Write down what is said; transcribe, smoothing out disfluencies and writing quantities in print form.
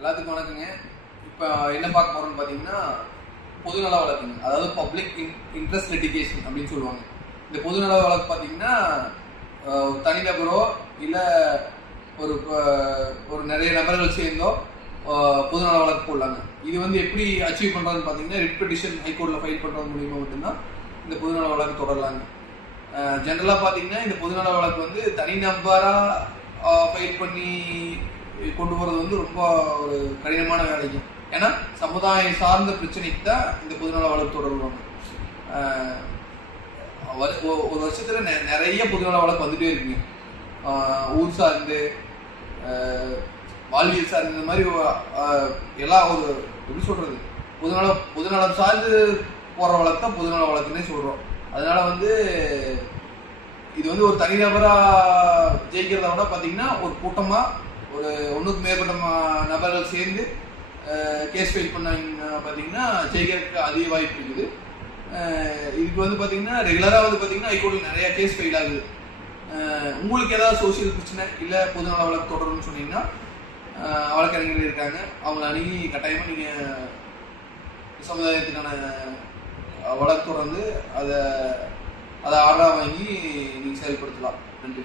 எல்லாத்துக்கும் வணக்கங்க. இப்போ என்ன பார்க்க போகிறோம்னு பார்த்தீங்கன்னா பொதுநல வழக்குங்க. அதாவது பப்ளிக் இன்ட்ரெஸ்ட் லிட்டிகேஷன் அப்படின்னு சொல்லுவாங்க. இந்த பொதுநல வழக்கு பார்த்தீங்கன்னா தனிநபரோ இல்லை ஒரு ஒரு நிறைய நபர்கள் சேர்ந்தோ பொதுநல வழக்கு போடலாங்க. இது எப்படி அச்சீவ் பண்ணுறதுன்னு பார்த்தீங்கன்னா ரிட் பெட்டிஷன் ஹைகோர்ட்டில் ஃபைல் பண்ணுறது மூலிமா மட்டும்தான் இந்த பொதுநல வழக்கு தொடரலாங்க. ஜென்ரலாக பார்த்தீங்கன்னா இந்த பொதுநல வழக்கு தனிநபராக ஃபைல் பண்ணி கொண்டு போகிறது ரொம்ப ஒரு கடினமான வேலைங்க. ஏன்னா சமுதாயம் சார்ந்த பிரச்சனைக்கு தான் இந்த பொதுநல வழக்கு தொடருவாங்க. ஒரு வருஷத்துல நிறைய பொதுநல வழக்கு வந்துட்டே இருக்குங்க. ஊர் சார்ந்து வாழ்வியல் சார்ந்து இந்த மாதிரி எல்லாம் ஒரு எப்படி சொல்றது பொதுநலம் சார்ந்து போற வழக்கு தான் பொதுநல வழக்குன்னே சொல்றோம். அதனால இது ஒரு தனிநபரா ஜெயிக்கிறத விட பார்த்தீங்கன்னா ஒரு கூட்டமா ஒரு ஒன்றுக்கு மேற்பட்ட நபர்கள் சேர்ந்து கேஸ் ஃபைல் பண்ணாங்க பார்த்தீங்கன்னா ஜெயிக்கிறதுக்கு அதிக வாய்ப்பு இருக்குது. இதுக்கு பார்த்தீங்கன்னா ரெகுலராக பார்த்தீங்கன்னா ஹைகோர்ட்டில் நிறைய கேஸ் ஃபைல் ஆகுது. உங்களுக்கு ஏதாவது சோசியல் பிரச்சனை இல்லை பொதுநல வழக்கு தொடரும்னு சொன்னீங்கன்னா வழக்கறிஞர்கள் இருக்காங்க, அவங்களை அணுகி கட்டாயமாக நீங்கள் சமுதாயத்துக்கான வழக்கு தொடர்ந்து அதை ஆர்டராக வாங்கி நீங்கள் செயல்படுத்தலாம். நன்றி.